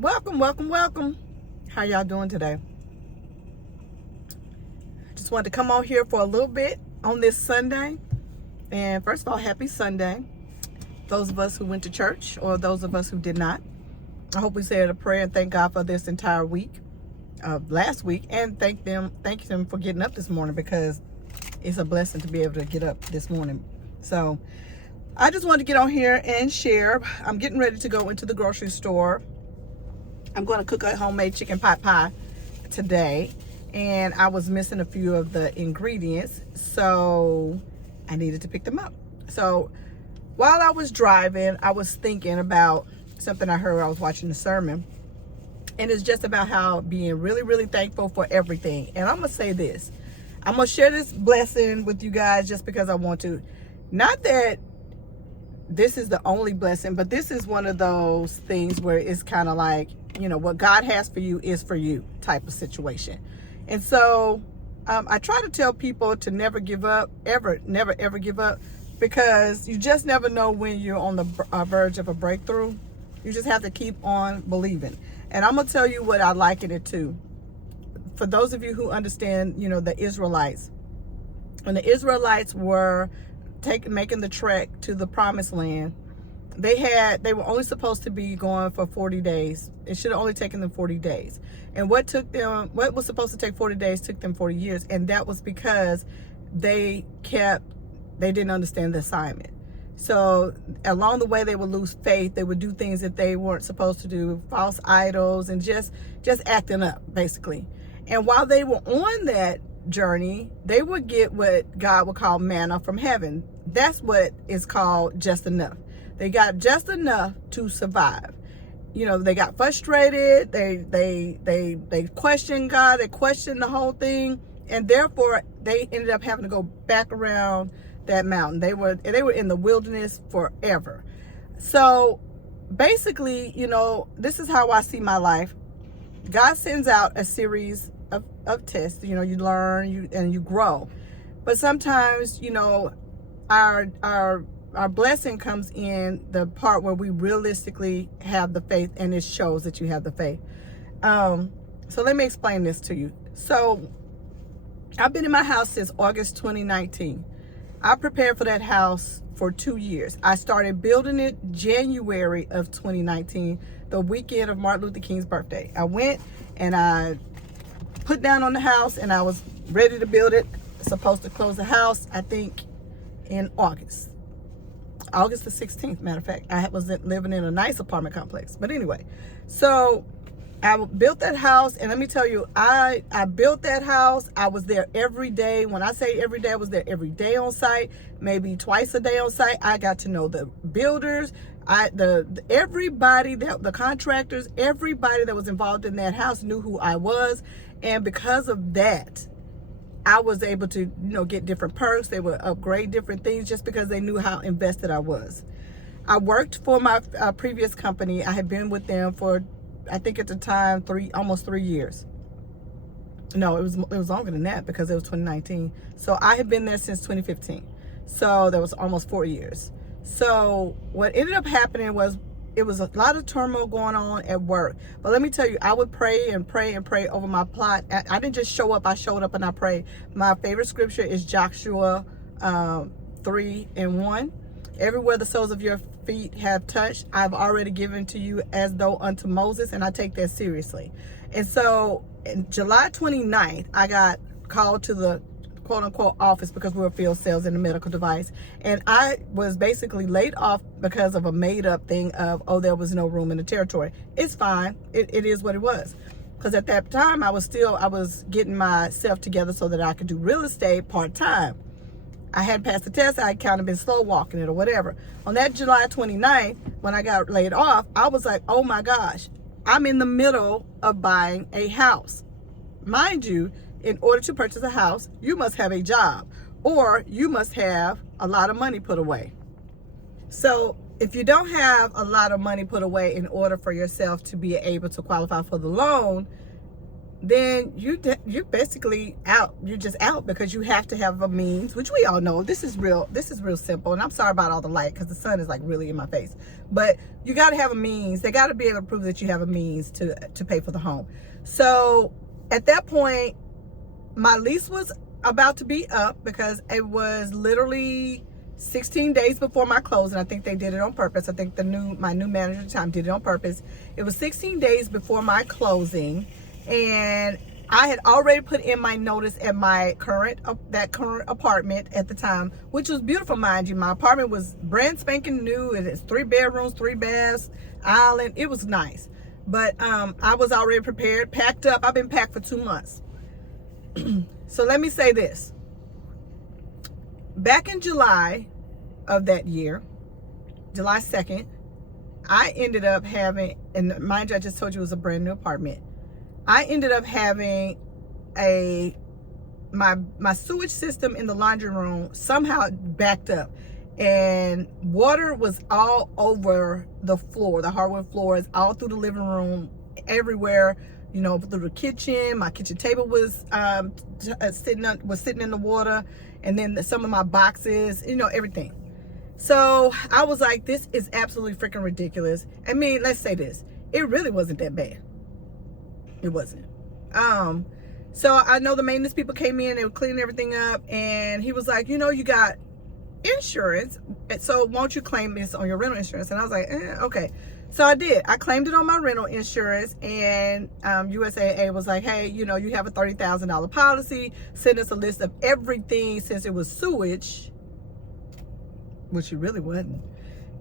Welcome. How y'all doing today? Just wanted to come on here for a little bit on this Sunday. And first of all, happy Sunday. Those of us who went to church or those of us who did not. I hope we said a prayer and thank God for this entire week, last week, and thank them for getting up this morning, because it's a blessing to be able to get up this morning. So I just wanted to get on here and share. I'm getting ready to go into the grocery store. I'm going to cook a homemade chicken pot pie today, and I was missing a few of the ingredients, so I needed to pick them up. So while I was driving, I was thinking about something I heard. I was watching the sermon, and it's just about how being really, really thankful for everything. And I'm going to say this. I'm going to share this blessing with you guys just because I want to. Not that this is the only blessing, but this is one of those things where it's kind of like, what God has for you is for you type of situation. And so I try to tell people to never give up, never, ever give up, because you just never know when you're on the verge of a breakthrough. You just have to keep on believing. And I'm going to tell you what I liken it to. For those of you who understand, the Israelites, when the Israelites were making the trek to the promised land, they were only supposed to be going for 40 days. It should have only taken them 40 days. And what was supposed to take 40 days took them 40 years. And that was because they didn't understand the assignment. So along the way, they would lose faith. They would do things that they weren't supposed to do, false idols, and just acting up, basically. And while they were on that journey, they would get what God would call manna from heaven. That's what is called just enough. They got just enough to survive. They got frustrated. They questioned God. They questioned the whole thing, and therefore they ended up having to go back around that mountain. They were in the wilderness forever. So basically, this is how I see my life. God sends out a series of tests. You learn, and you grow. But sometimes, our blessing comes in the part where we realistically have the faith, and it shows that you have the faith. So let me explain this to you. So I've been in my house since August 2019. I prepared for that house for 2 years. I started building it January of 2019, the weekend of Martin Luther King's birthday. I went and I put down on the house, and I was ready to build it. Supposed to close the house, I think, in August the 16th, matter of fact. I was living in a nice apartment complex. But anyway, so I built that house, and let me tell you, I built that house. I was there every day. When I say every day, I was there every day on site, maybe twice a day on site. I got to know the builders, everybody, the contractors, everybody that was involved in that house knew who I was. And because of that, I was able to, get different perks. They would upgrade different things just because they knew how invested I was. I worked for my previous company. I had been with them for, I think at the time, almost 3 years. No, it was longer than that, because it was 2019. So I had been there since 2015. So that was almost 4 years. So what ended up happening was, it was a lot of turmoil going on at work. But let me tell you, I would pray and pray and pray over my plot. I didn't just show up. I showed up and I prayed. My favorite scripture is Joshua 3:1. Everywhere the soles of your feet have touched, I've already given to you as though unto Moses, and I take that seriously. And so in July 29th, I got called to the quote-unquote office, because we were field sales in the medical device, and I was basically laid off because of a made-up thing of, there was no room in the territory. It's fine. It is what it was, because at that time I was getting myself together so that I could do real estate part-time. I hadn't passed the test. I had kind of been slow walking it or whatever. On that July 29th, when I got laid off, I was like, oh my gosh, I'm in the middle of buying a house. Mind you, in order to purchase a house, you must have a job, or you must have a lot of money put away. So if you don't have a lot of money put away in order for yourself to be able to qualify for the loan, then you're basically out. You're just out because you have to have a means, which we all know. This is real simple. And I'm sorry about all the light because the sun is like really in my face. But you got to have a means. They got to be able to prove that you have a means to pay for the home. So at that point, my lease was about to be up because it was literally 16 days before my closing. I think they did it on purpose. I think my new manager at the time did it on purpose. It was 16 days before my closing, and I had already put in my notice at my current apartment at the time, which was beautiful, mind you. My apartment was brand spanking new. It's 3 bedrooms, 3 baths, island. It was nice, but I was already prepared, packed up. I've been packed for 2 months. So let me say this. Back in July of that year, July 2nd, I ended up having, and mind you, I just told you it was a brand new apartment. I ended up having my sewage system in the laundry room somehow backed up, and water was all over the floor, the hardwood floors, all through the living room, everywhere. You know, through the kitchen. My kitchen table was sitting in the water, and then some of my boxes, you know, everything. So I was like, this is absolutely freaking ridiculous. I mean, let's say this, it really wasn't that bad. It wasn't. So I know the maintenance people came in, they were cleaning everything up, and he was like, you know, you got insurance, so won't you claim this on your rental insurance? And I was like, okay. So I did. I claimed it on my rental insurance, and USAA was like, hey, you know, you have a $30,000 policy. Send us a list of everything, since it was sewage, which it really wasn't.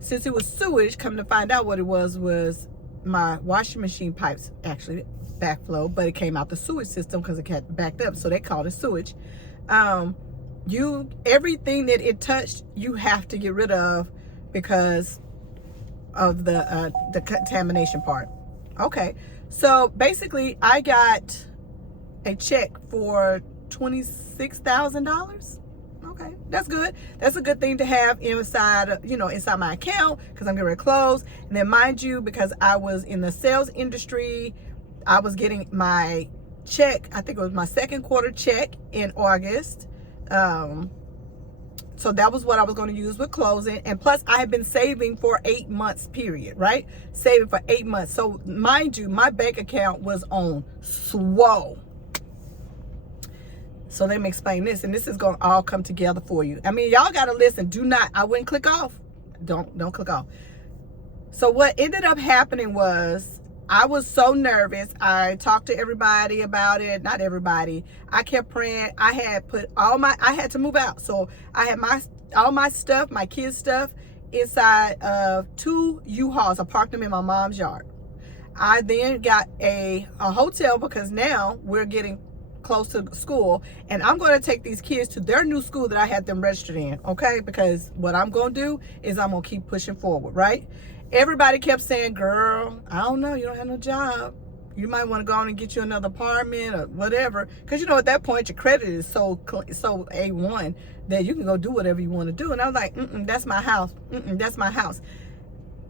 Since it was sewage, come to find out what it was my washing machine pipes actually backflow, but it came out the sewage system because it got backed up, so they called it sewage. Everything that it touched, you have to get rid of because of the contamination part. Okay, so basically I got a check for $26,000. Okay, that's good. That's a good thing to have inside, you know, inside my account, because I'm getting ready to close. And then mind you, because I was in the sales industry, I was getting my check, I think it was my second quarter check in August. So that was what I was going to use with closing. And plus I had been saving for 8 months period, right? Saving for 8 months. So mind you, my bank account was on swole. So let me explain this, and this is going to all come together for you. I mean, y'all got to listen. I wouldn't click off. Don't click off. So what ended up happening was, I was so nervous. I talked to everybody about it. Not everybody. I kept praying. I had to move out. So I had all my stuff, my kids' stuff, inside of 2 U-Hauls. I parked them in my mom's yard. I then got a hotel, because now we're getting close to school, and I'm going to take these kids to their new school that I had them registered in, okay? Because what I'm going to do is I'm going to keep pushing forward, right? Everybody kept saying, girl, I don't know, you don't have no job. You might want to go on and get you another apartment or whatever. Because, you know, at that point, your credit is so A1 that you can go do whatever you want to do. And I was like, that's my house. That's my house.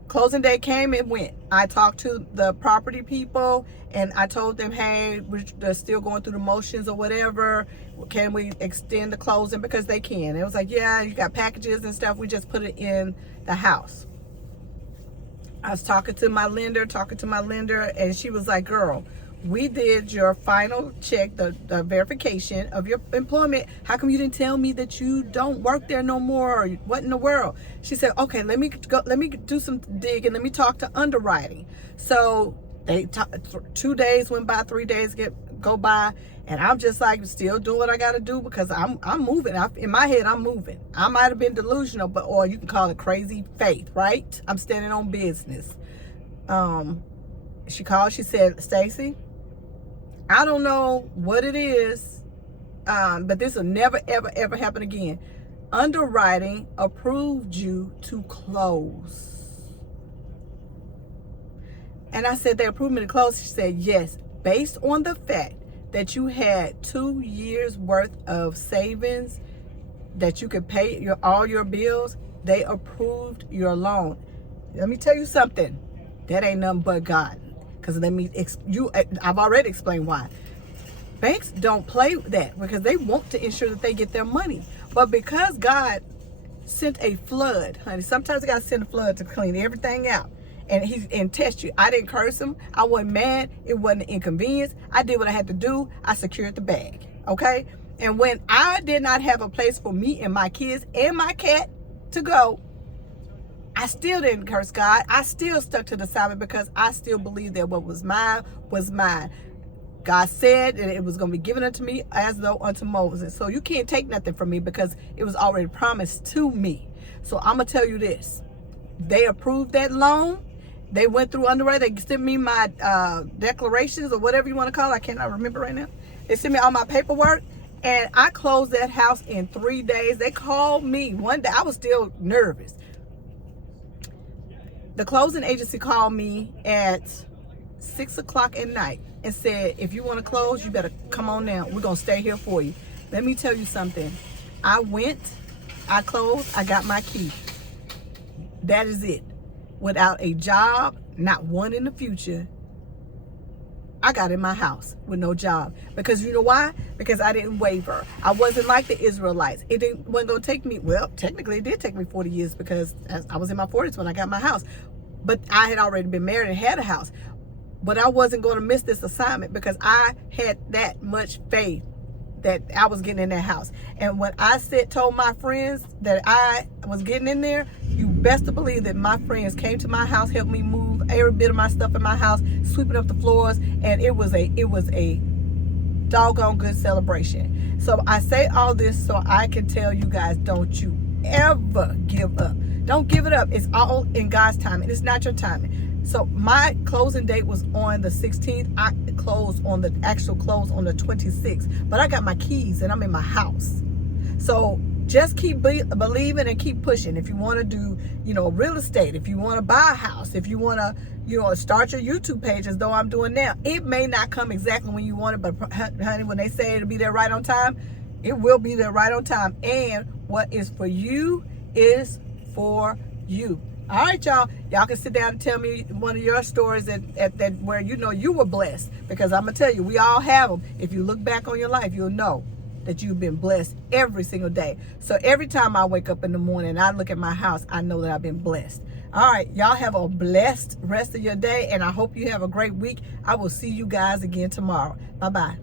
Closing day came and went. I talked to the property people, and I told them, hey, they're still going through the motions or whatever. Can we extend the closing? Because they can. It was like, yeah, you got packages and stuff. We just put it in the house. I was talking to my lender, and she was like, girl, we did your final check, the verification of your employment. How come you didn't tell me that you don't work there no more? Or what in the world? She said, okay, let me do some digging. Let me talk to underwriting. So 2 days went by, 3 days go by, and I'm just like still doing what I got to do, because I'm moving. In my head, I'm moving. I might have been delusional, or you can call it crazy faith, right? I'm standing on business. She called. She said, Stacy, I don't know what it is, but this will never, ever, ever happen again. Underwriting approved you to close. And I said, they approved me to close. She said, yes, based on the fact that you had 2 years worth of savings that you could pay all your bills, they approved your loan. Let me tell you something. That ain't nothing but God. Because I've already explained why. Banks don't play with that because they want to ensure that they get their money. But because God sent a flood, honey, sometimes God send a flood to clean everything out and test you. I didn't curse him. I wasn't mad. It wasn't an inconvenience. I did what I had to do. I secured the bag. Okay? And when I did not have a place for me and my kids and my cat to go, I still didn't curse God. I still stuck to the assignment because I still believed that what was mine was mine. God said that it was going to be given unto me as though unto Moses. So you can't take nothing from me because it was already promised to me. So I'm going to tell you this. They approved that loan. They went through underwriting. They sent me my declarations or whatever you want to call it. I cannot remember right now. They sent me all my paperwork. And I closed that house in 3 days. They called me one day. I was still nervous. The closing agency called me at 6 o'clock at night and said, if you want to close, you better come on now. We're going to stay here for you. Let me tell you something. I went, I closed, I got my key. That is it. Without a job, not one in the future, I got in my house with no job. Because you know why? Because I didn't waver. I wasn't like the Israelites. Wasn't going to take me, well, technically it did take me 40 years because I was in my 40s when I got my house. But I had already been married and had a house. But I wasn't going to miss this assignment because I had that much faith that I was getting in that house. And when I told my friends that I was getting in there, you best to believe that my friends came to my house, helped me move every bit of my stuff in my house, sweeping up the floors, and it was a doggone good celebration. So I say all this so I can tell you guys, don't you ever give up. Don't give it up. It's all in God's timing. It's not your timing. So my closing date was on the 16th. I closed on the actual close on the 26th. But I got my keys and I'm in my house. So just keep believing and keep pushing. If you want to do, real estate, if you want to buy a house, if you want to, start your YouTube page as though I'm doing now, it may not come exactly when you want it, but honey, when they say it'll be there right on time, it will be there right on time. And what is for you is for you. All right, y'all. Y'all can sit down and tell me one of your stories that where you were blessed. Because I'm going to tell you, we all have them. If you look back on your life, you'll know that you've been blessed every single day. So every time I wake up in the morning and I look at my house, I know that I've been blessed. All right, y'all have a blessed rest of your day, and I hope you have a great week. I will see you guys again tomorrow. Bye-bye.